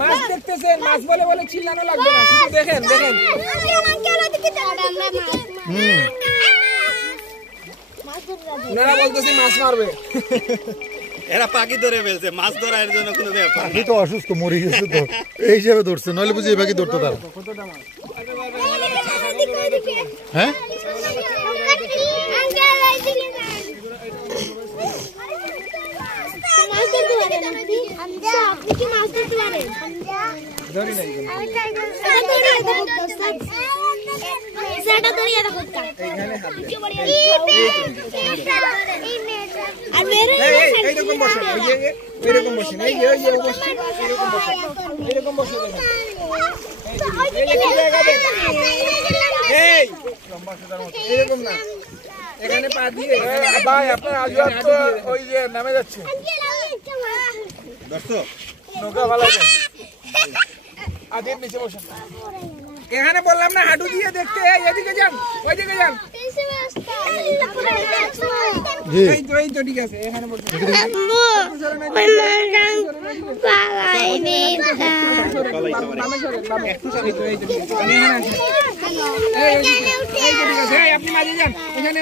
মাছ দেখতেছেন, মাছ বলে বলে চিল্লানো লাগবে না, শুধু দেখেন দেখেন। ওনারা বলতেছে মাছ মারবে, এরা পাখি ধরে ফেলছে, মাছ ধরা এর জন্য কোনো ব্যাপার। পাখি তো অসুস্থ মরে গেছে তো এই হিসাবে ধরছে, নইলে বুঝি এই পাখি ধরতো তারা। হ্যাঁ এইরকম বসে, এইরকম বসে, এইরকম বসে, এইরকম না, এখানে পা দিয়ে ভাই আপনার আজওয়াত তো ওই যে নামে যাচ্ছে। দর্শক নৌকা ভালো আদের নিচে বসে, এখানে বললাম না হাঁটু দিয়ে দেখতে, এদিকে যান ওইদিকে যান। এই তো ঠিক আছে, এখানে বসে আপনি মাঝে যান, এখানে